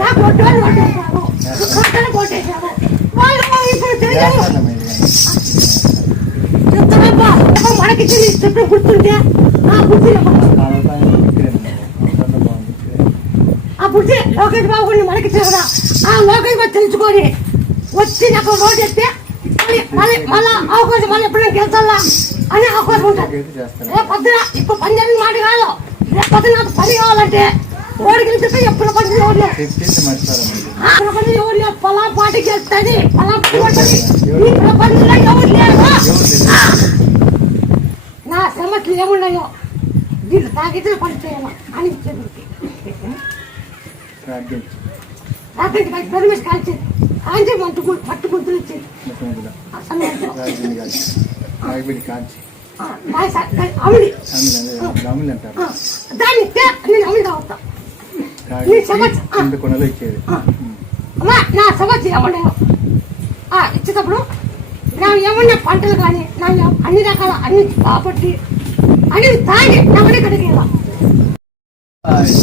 నాకు ఒడ్డోళ్ళు కొట్టేశారు, కొట్టలు కొట్టేశారు. వాళ్ళు ఇప్పుడు తెలియదు చెప్తారబ్బా. మనకి చెప్పిన గుర్తుంటే ఆ బుద్ధి లోకేష్ బాబు గురిని మనకి కదా. ఆ లోకేష్ బాబు తెలుసుకొని వచ్చి నాకు రోడ్ ఎత్తే మళ్ళీ అవకాశం మళ్ళీ ఎప్పుడైనా గెలుచాలా అనే అవకాశం ఉంటుంది. రేపు పొద్దున ఇప్పుడు పని జరిగిన మాట కాదు. రేపు పొద్దున నాకు పని కావాలంటే ఓడి గెలిస్తే ఎప్పుడు పని ఎవరు పొలా పాటికి వెళ్తుంది, పొలా పడుతుంది. పనుల్లో ఎవరు లేరు. నా సమస్యలు ఏమున్నాయో దీన్ని తాగితే పని చేయాలి అని పెరిమేసి కాల్చేది. కాల్చి మట్టు గుర్తులు ఇచ్చేది. దాన్ని నేను అమలు కావస్తా. నా సమస్య ఏమన్నాయో ఇచ్చేటప్పుడు నా ఏమన్నా పంటలు కానీ నా అన్ని రకాల అన్ని కాబట్టి అని తాగి నమ్మని కడిగి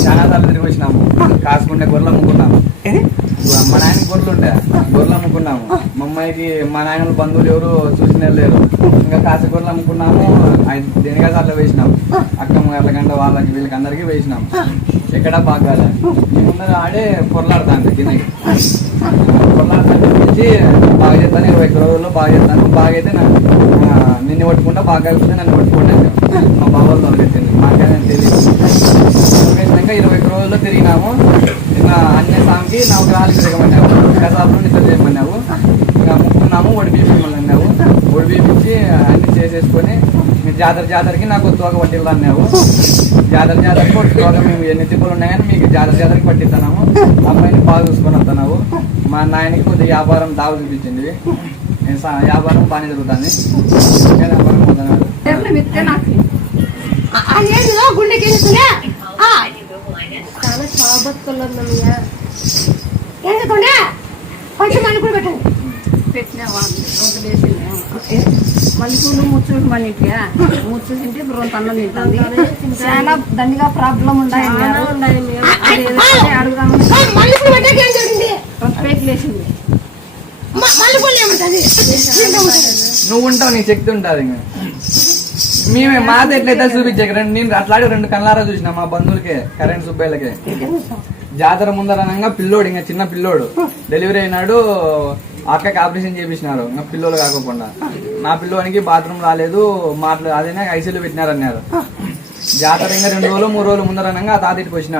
చాలా సార్లు తిరిగి వచ్చినాము. కాసుకుంటే గొర్రెలు అమ్ముకున్నాము. మా నాయన గొర్రెలు ఉండే గొర్రెలు అమ్ముకున్నాము. మా అమ్మాయికి మా నాయన బంధువులు ఎవరు చూసిన లేరు. ఇంకా కాసు గొర్రెలు అమ్ముకున్నాము. దేనిగా సార్లు వేసినాము. అక్కమ్మ గంట వాళ్ళకి వీళ్ళకి అందరికీ వేసినాము. ఎక్కడా బాగాలే. ముందర ఆడే పొరలాడతాను తినకి. పొరలాడతాను నుంచి బాగా చేస్తాను. 21 రోజుల్లో బాగా చేస్తాను. బాగా అయితే నిన్ను పట్టుకుంటా, బాగా కలిపితే నన్ను పట్టుకుంటాను. మా బాబాలు దొరికింది. మాకేమైనా తెలియదు. దొరికినాక 21 రోజుల్లో తిరిగినాము. ఇంకా అన్ని సాంకి 4 రాళ్ళు తిరగమన్నావు. కసాపులు నిద్ర చేయమన్నావు. ఇంకా ముక్కున్నాము. ఒడిపీపమని అన్నావు. ఒడిపీపించి అన్ని చేసేసుకొని జాతరకి నాకు తోక పట్టిల్లు అన్నావు. జాతరకి ఒక తోక మేము ఎన్ని తిప్పులు ఉన్నాయని మీకు జాతరకి పట్టిస్తున్నాము. అమ్మాయిని బాగా చూసుకొని వస్తున్నావు. మా నాయనకి కొద్దిగా వ్యాపారం దావ చూపించింది. వ్యాపారం బాగానే జరుగుతుంది. వ్యాపారం పోతున్నాడు. మల్లెపూలు ముచ్చు మన ఇంటిగా ముచ్చు తింటే ఇప్పుడు అన్నం తింటుంది. చాలా దండిగా ప్రాబ్లం ఉన్నాయండి. అడుగుదామని లేచింది. నువ్వు ఉంటావు, నీ శక్తి ఉంటుంది. ఇంకా మేమే మాది ఎట్లయితే చూపించే నేను అట్లాగే 2 కళ్ళారా చూసిన మా బంధువులకే కరెంట్ సుబ్బయ్యలకే. జాతర ముందరనంగా పిల్లోడు, ఇంకా చిన్న పిల్లోడు డెలివరీ అయినాడు. అక్కకి ఆపరేషన్ చేపించినారు. ఇంకా పిల్లోడు కాకుండా నా పిల్లోనికి బాత్రూమ్ రాలేదు. అదేనా ఐసీలో పెట్టినారన్నారు. జాతర ఇంకా 2 రోజులు 3 రోజులు ముందరనంగా ఆ తాత ఇటుకు వచ్చినాడు.